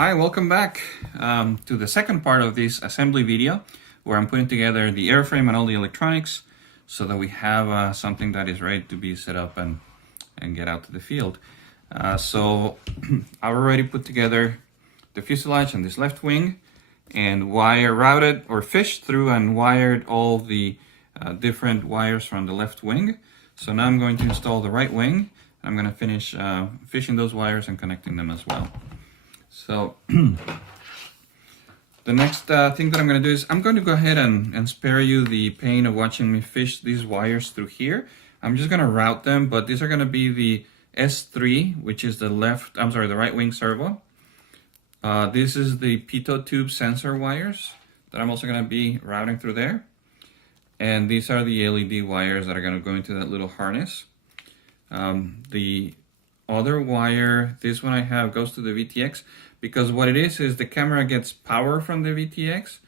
Hi, welcome back to the second part of this assembly video where I'm putting together the airframe and all the electronics so that we have something that is ready to be set up and get out to the field. So I've already put together the fuselage and this left wing and routed or fished through and wired all the different wires from the left wing. So now I'm going to install the right wing. I'm going to finish fishing those wires and connecting them as well. So the next thing that I'm going to do is I'm going to go ahead and spare you the pain of watching me fish these wires through here. I'm just going to route them, but these are going to be the S3, which is the right wing servo. This is the pitot tube sensor wires that I'm also going to be routing through there. And these are the LED wires that are going to go into that little harness. The other wire, this one I have, goes to the VTX, because what it is the camera gets power from the VTX,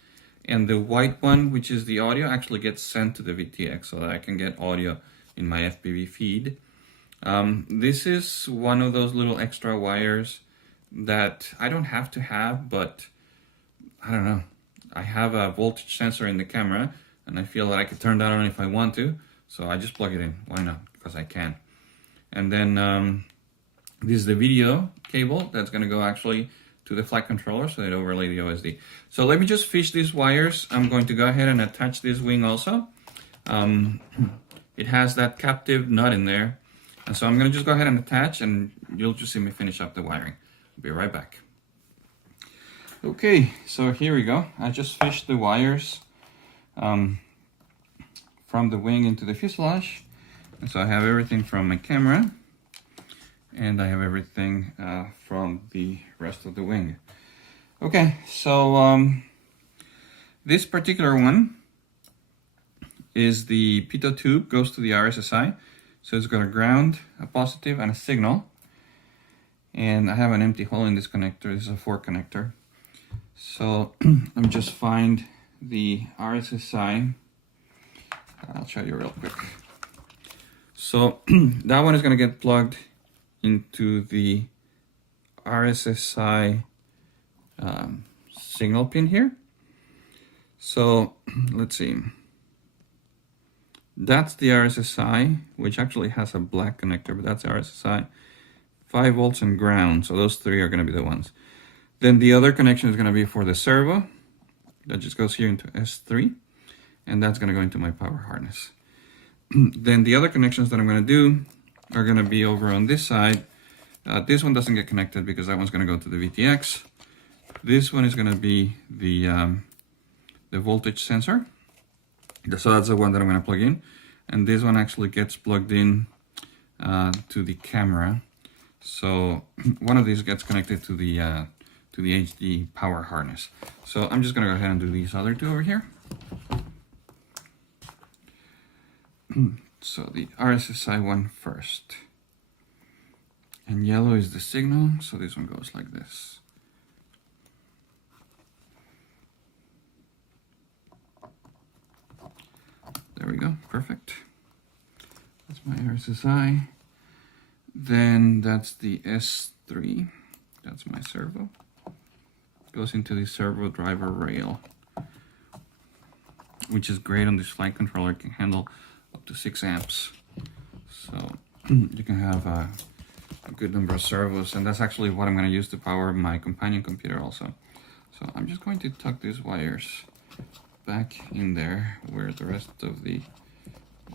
and the white one, which is the audio, actually gets sent to the VTX so that I can get audio in my FPV feed. This is one of those little extra wires that I don't have to have, but I don't know. I have a voltage sensor in the camera, and I feel that I could turn that on if I want to, so I just plug it in. Why not? Because I can. And then this is the video cable that's going to go actually to the flight controller, so it overlay the OSD. So let me just fish these wires. I'm going to go ahead and attach this wing also. It has that captive nut in there, and so I'm going to just go ahead and attach, and you'll just see me finish up the wiring. I'll be right back. Okay, so here we go. I just fished the wires from the wing into the fuselage, and so I have everything from my camera, and I have everything from the rest of the wing. Okay, so this particular one is the pitot tube, goes to the RSSI. So it's got a ground, a positive, and a signal. And I have an empty hole in this connector. This is a 4 connector. So let me just find the RSSI. I'll show you real quick. So that one is going to get plugged into the RSSI signal pin here. So let's see. That's the RSSI, which actually has a black connector, but that's RSSI. 5 volts and ground, so those 3 are going to be the ones. Then the other connection is going to be for the servo. That just goes here into S3, and that's going to go into my power harness. Then the other connections that I'm going to do are going to be over on this side. This one doesn't get connected because that one's going to go to the VTX. This one is going to be the voltage sensor. So that's the one that I'm going to plug in. And this one actually gets plugged in to the camera. So one of these gets connected to the HD power harness. So I'm just going to go ahead and do these other 2 over here. So the RSSI one first. And yellow is the signal, so this one goes like this. There we go, perfect. That's my RSSI. Then that's the S3. That's my servo. Goes into the servo driver rail, which is great on this flight controller. It can handle up to 6 amps. So you can have a good number of servos, and that's actually what I'm going to use to power my companion computer also. So I'm just going to tuck these wires back in there where the rest of the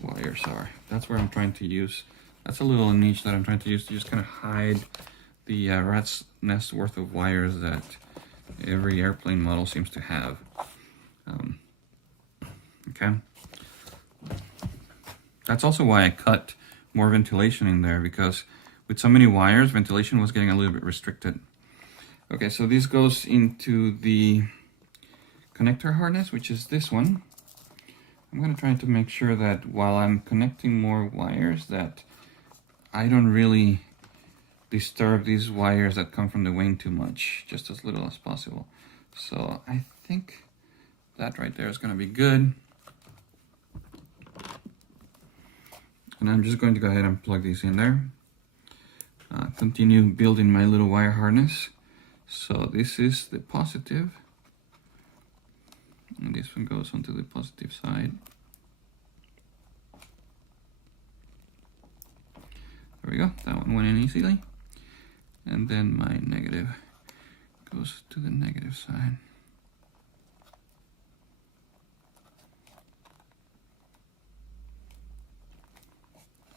wires are. That's where I'm trying to use. That's a little niche that I'm trying to use to just kind of hide the rat's nest worth of wires that every airplane model seems to have. Okay. That's also why I cut more ventilation in there, because with so many wires, ventilation was getting a little bit restricted. Okay, so this goes into the connector harness, which is this one. I'm going to try to make sure that while I'm connecting more wires, that I don't really disturb these wires that come from the wing too much, just as little as possible. So I think that right there is going to be good. And I'm just going to go ahead and plug these in there. Continue building my little wire harness. So this is the positive, and this one goes onto the positive side. There we go, that one went in easily. And then my negative goes to the negative side.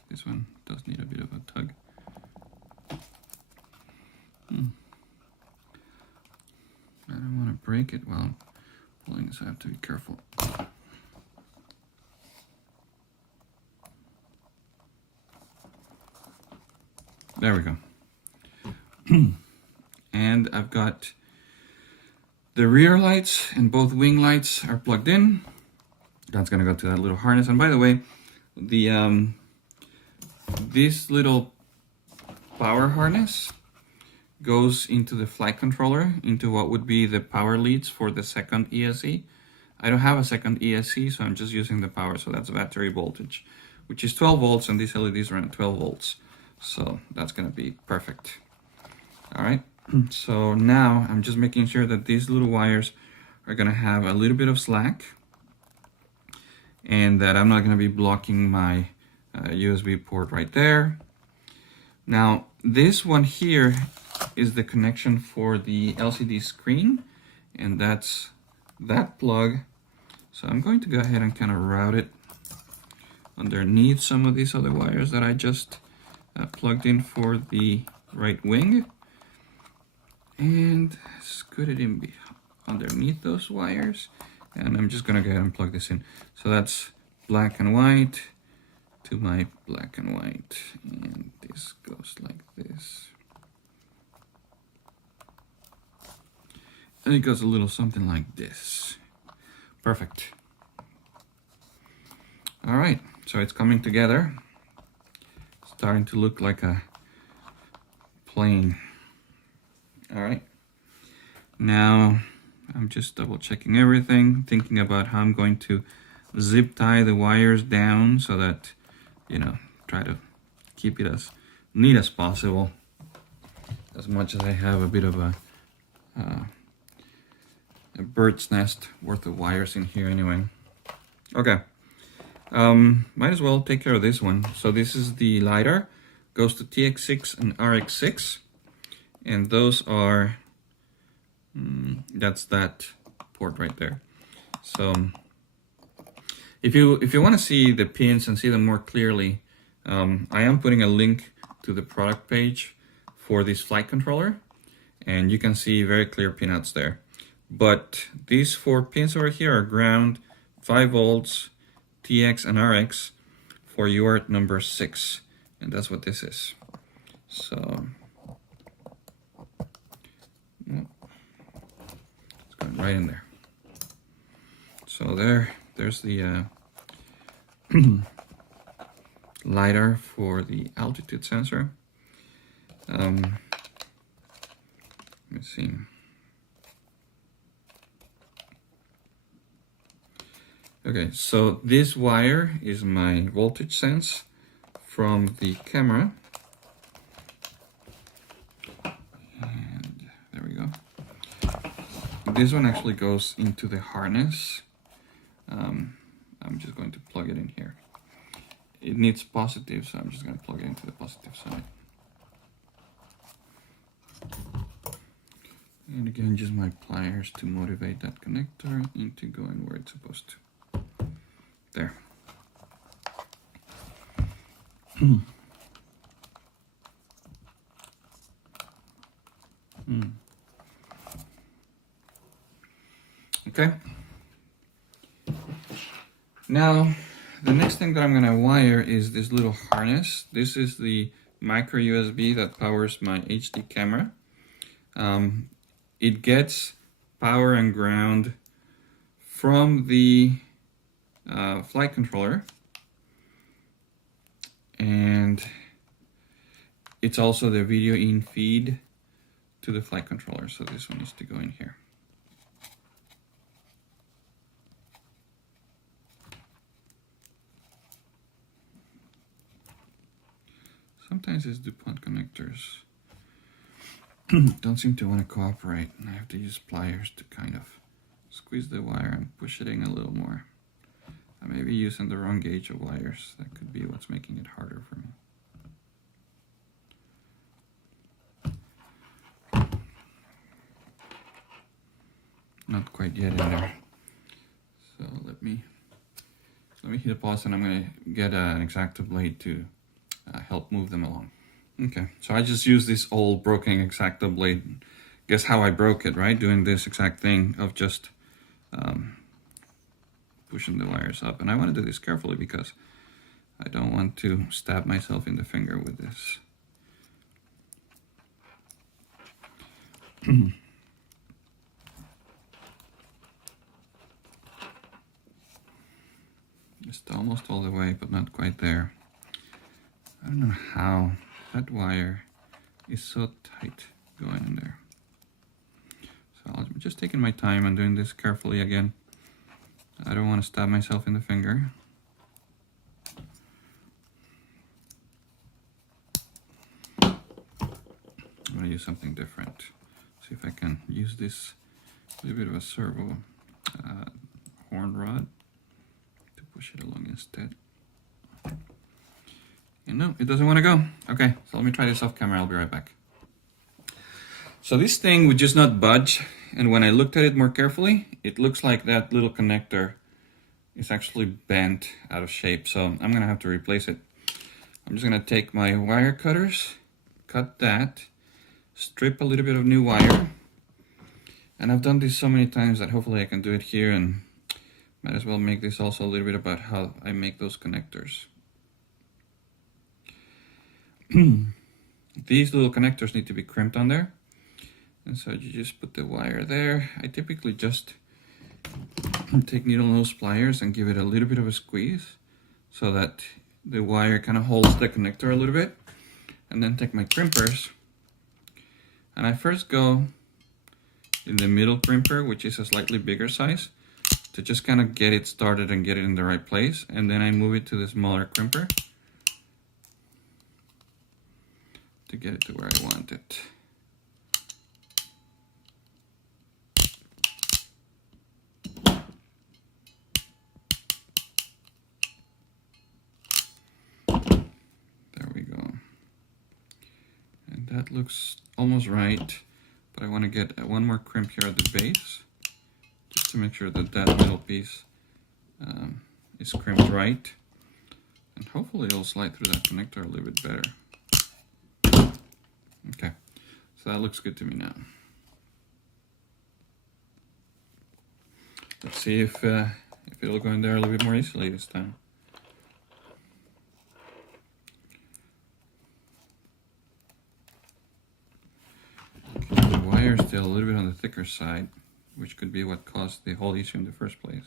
This one does need a bit of a tug. I don't want to break it while I'm pulling this, I have to be careful. There we go. And I've got the rear lights, and both wing lights are plugged in. That's gonna go to that little harness. And by the way, the this little power harness goes into the flight controller, into what would be the power leads for the second ESC. I don't have a second ESC, so I'm just using the power. So that's battery voltage, which is 12 volts, and these LEDs run at 12 volts. So that's gonna be perfect. All right, so now I'm just making sure that these little wires are gonna have a little bit of slack, and that I'm not gonna be blocking my USB port right there. Now, this one here is the connection for the LCD screen, and that's that plug. So I'm going to go ahead and kind of route it underneath some of these other wires that I just plugged in for the right wing, and scoot it in underneath those wires. And I'm just gonna go ahead and plug this in. So that's black and white to my black and white, and this goes like this. And it goes a little something like this. Perfect. All right, so it's coming together. Starting to look like a plane. All right, now I'm just double checking everything, thinking about how I'm going to zip tie the wires down so that, you know, try to keep it as neat as possible, as much as I have a bit of a bird's nest worth of wires in here anyway. Okay, might as well take care of this one. So this is the LiDAR, goes to TX6 and RX6, and those are, that's that port right there. So if you want to see the pins and see them more clearly, I am putting a link to the product page for this flight controller, and you can see very clear pinouts there. But these 4 pins over here are ground, 5 volts, TX and RX for UART number 6, and that's what this is. So it's going right in there. So there's the LiDAR for the altitude sensor. Let me see. Okay, so this wire is my voltage sense from the camera. And there we go. This one actually goes into the harness. I'm just going to plug it in here. It needs positive, so I'm just going to plug it into the positive side. And again, just my pliers to motivate that connector into going where it's supposed to. There. Okay. Now, the next thing that I'm going to wire is this little harness. This is the micro USB that powers my HD camera. It gets power and ground from the flight controller, and it's also the video in feed to the flight controller, so this one needs to go in here. Sometimes it's DuPont connectors. don't seem to want to cooperate. I have to use pliers to kind of squeeze the wire and push it in a little more. I may be using the wrong gauge of wires. That could be what's making it harder for me. Not quite yet in there. So let me hit pause, and I'm going to get an X-Acto blade to help move them along. Okay, so I just used this old broken X-Acto blade. Guess how I broke it, right? Doing this exact thing of just pushing the wires up. And I want to do this carefully because I don't want to stab myself in the finger with this. Just almost all the way, but not quite there. I don't know how that wire is so tight going in there. So I'm just taking my time and doing this carefully again. I don't want to stab myself in the finger. I'm going to use something different. See if I can use this with a bit of a servo horn rod. Push it along instead. And no, it doesn't want to go. Okay, so let me try this off camera. I'll be right back. So this thing would just not budge, and when I looked at it more carefully, it looks like that little connector is actually bent out of shape, so I'm gonna have to replace it. I'm just gonna take my wire cutters, cut that, strip a little bit of new wire, and I've done this so many times that hopefully I can do it here, and might as well make this also a little bit about how I make those connectors. These little connectors need to be crimped on there. And so you just put the wire there. I typically just take needle nose pliers and give it a little bit of a squeeze so that the wire kind of holds the connector a little bit. And then take my crimpers. And I first go in the middle crimper, which is a slightly bigger size, to just kind of get it started and get it in the right place. And then I move it to the smaller crimper to get it to where I want it. There we go. And that looks almost right, but I want to get one more crimp here at the base, just to make sure that that middle piece is crimped right. And hopefully it'll slide through that connector a little bit better. Okay, so that looks good to me now. Let's see if it'll go in there a little bit more easily this time. Okay, the wire is still a little bit on the thicker side, which could be what caused the whole issue in the first place.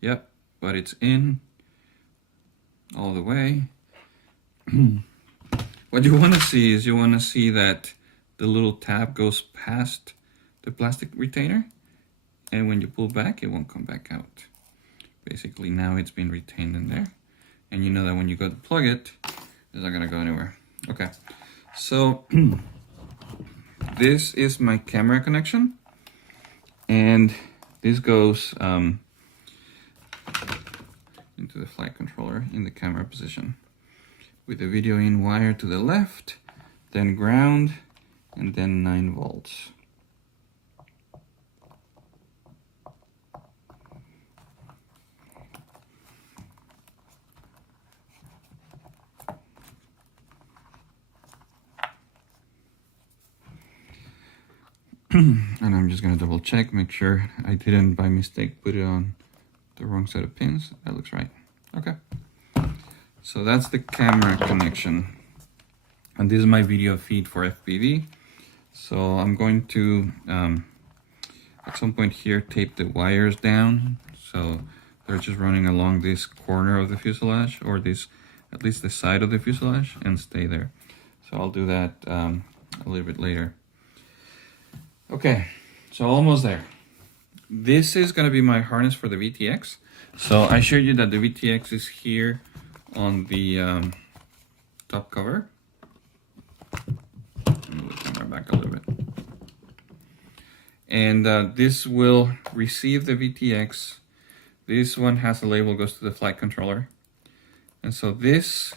Yep, but it's in all the way. What you want to see is that the little tab goes past the plastic retainer, and when you pull back, it won't come back out. Basically, now it's been retained in there, and you know that when you go to plug it, it's not going to go anywhere. Okay, so this is my camera connection, and this goes into the flight controller in the camera position, with the video in wire to the left, then ground, and then 9 volts. And I'm just gonna double check, make sure I didn't by mistake put it on the wrong set of pins. That looks right. Okay. So that's the camera connection. And this is my video feed for FPV. So I'm going to, at some point here, tape the wires down. So they're just running along this corner of the fuselage, or this, at least the side of the fuselage, and stay there. So I'll do that a little bit later. Okay, so almost there. This is gonna be my harness for the VTX. So I showed you that the VTX is here on the top cover. back a little bit. And this will receive the VTX. This one has a label, goes to the flight controller. And so this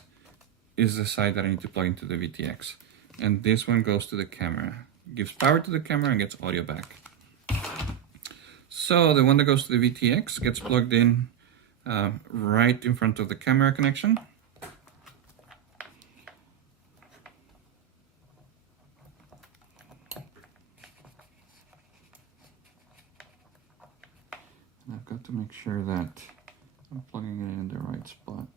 is the side that I need to plug into the VTX. And this one goes to the camera. Gives power to the camera and gets audio back. So the one that goes to the VTX gets plugged in right in front of the camera connection. And I've got to make sure that I'm plugging it in the right spot.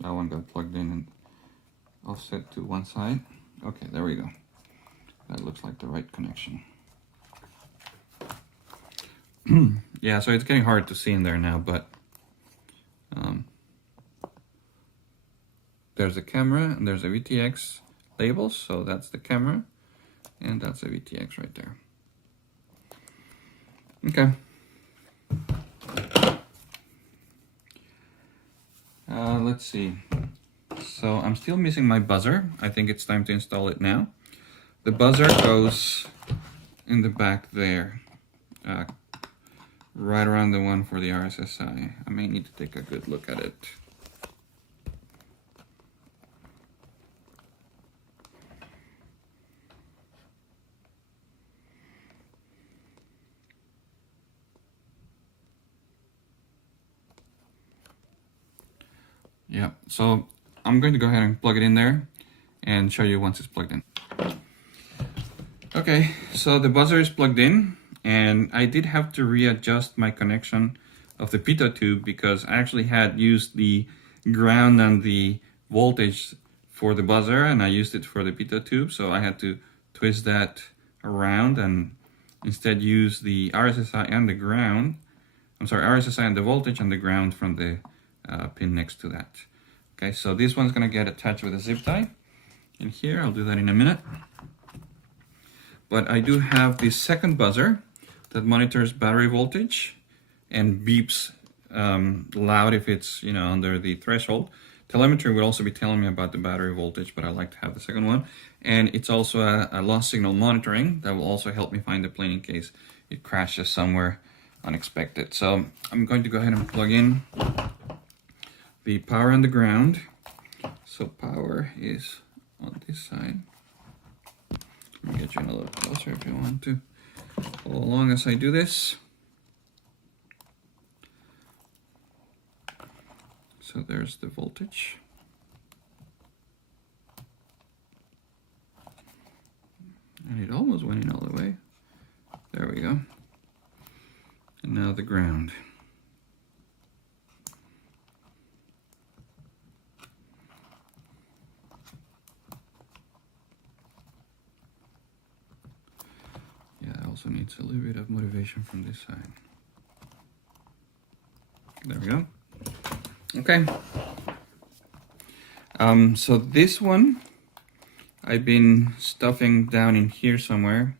That one got plugged in and offset to one side. Okay, there we go. That looks like the right connection. Yeah, so it's getting hard to see in there now, but there's the camera and there's a VTX label, so that's the camera and that's a VTX right there. Okay. Let's see. So I'm still missing my buzzer. I think it's time to install it now. The buzzer goes in the back there, right around the one for the RSSI. I may need to take a good look at it. Yeah, so I'm going to go ahead and plug it in there and show you once it's plugged in. Okay, so the buzzer is plugged in, and I did have to readjust my connection of the pitot tube because I actually had used the ground and the voltage for the buzzer, and I used it for the pitot tube, so I had to twist that around and instead use the RSSI and the ground. I'm sorry, RSSI and the voltage and the ground from the pin next to that. Okay, so this one's gonna get attached with a zip tie in here. I'll do that in a minute. But I do have the second buzzer that monitors battery voltage and beeps loud if it's, you know, under the threshold. Telemetry will also be telling me about the battery voltage, but I like to have the second one. And it's also a lost signal monitoring that will also help me find the plane in case it crashes somewhere unexpected. So I'm going to go ahead and plug in the power and the ground. So power is on this side. Let me get you in a little closer if you want to follow along as I do this. So there's the voltage. And it almost went in all the way. There we go. And now the ground. Also needs a little bit of motivation from this side. There we go. Okay. So this one I've been stuffing down in here somewhere.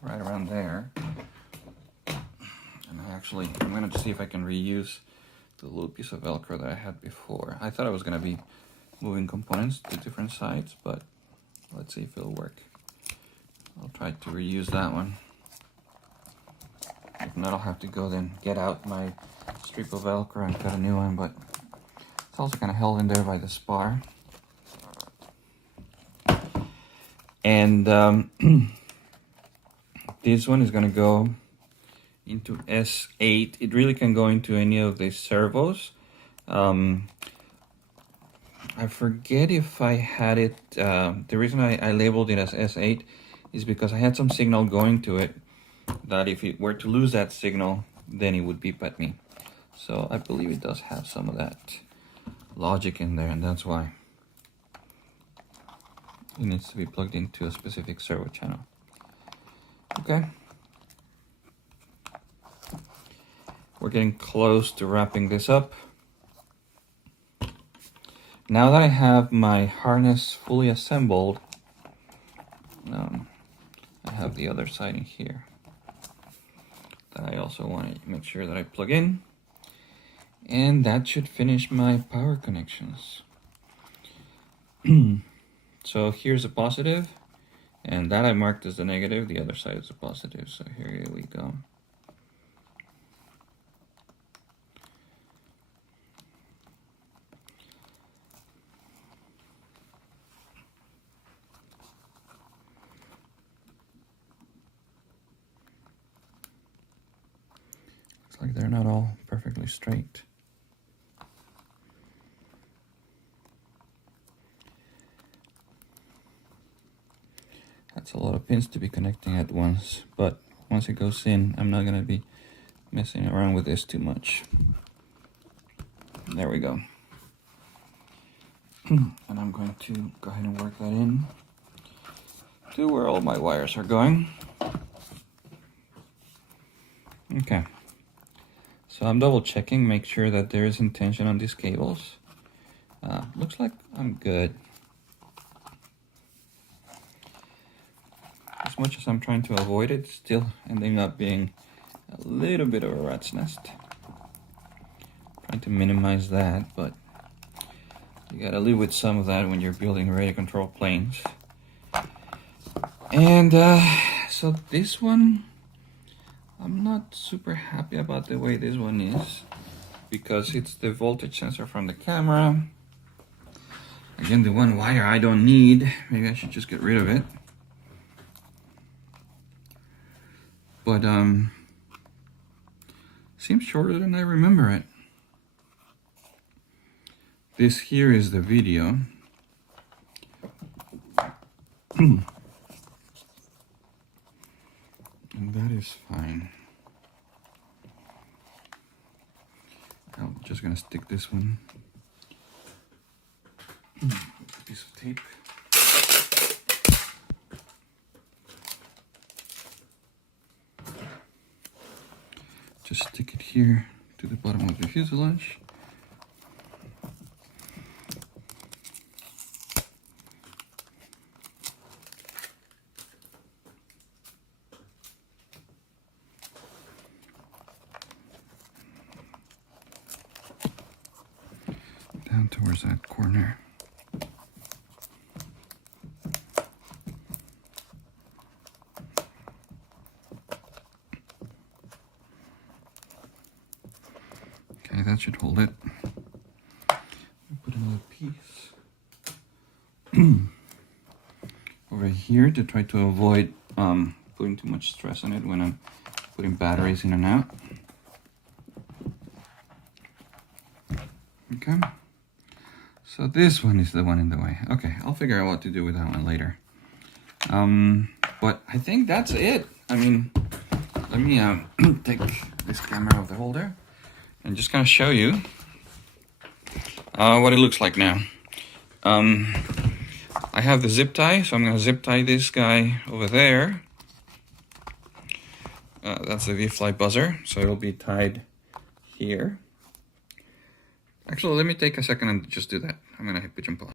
Right around there. And I'm going to see if I can reuse the little piece of Velcro that I had before. I thought I was going to be moving components to different sides, but let's see if it'll work. I'll try to reuse that one. If not, I'll have to go then get out my strip of Velcro and cut a new one, but it's also kind of held in there by the spar. And this one is going to go into S8. It really can go into any of the servos. I forget if I had it, the reason I labeled it as S8 is because I had some signal going to it that if it were to lose that signal, then it would beep at me. So I believe it does have some of that logic in there, and that's why it needs to be plugged into a specific servo channel. Okay. We're getting close to wrapping this up. Now that I have my harness fully assembled, I have the other side in here that I also want to make sure that I plug in. And that should finish my power connections. So here's a positive, and that I marked as the negative. The other side is a positive. So here we go. Looks like they're not all perfectly straight. That's a lot of pins to be connecting at once, but once it goes in, I'm not going to be messing around with this too much. There we go. And I'm going to go ahead and work that in to where all my wires are going. Okay. So I'm double checking, make sure that there isn't tension on these cables. Looks like I'm good. As much as I'm trying to avoid it, still ending up being a little bit of a rat's nest. Trying to minimize that, but you gotta live with some of that when you're building radio control planes. And so this one, I'm not super happy about the way this one is, because it's the voltage sensor from the camera. Again, the one wire I don't need. Maybe I should just get rid of it. But seems shorter than I remember it. This here is the video. And that is fine. I'm just gonna stick this one. Piece of tape. Just stick it here to the bottom of the fuselage. Down towards that corner. Okay, that should hold it. Put another piece over here to try to avoid putting too much stress on it when I'm putting batteries in and out. Okay, so this one is the one in the way. Okay, I'll figure out what to do with that one later. But I think that's it. I mean, let me take this camera off the holder and just kind of show you what it looks like now. I have the zip tie, so I'm going to zip tie this guy over there. That's the V-Fly buzzer, so it'll be tied here. Actually, let me take a second and just do that. I'm going to hit pitch and pause.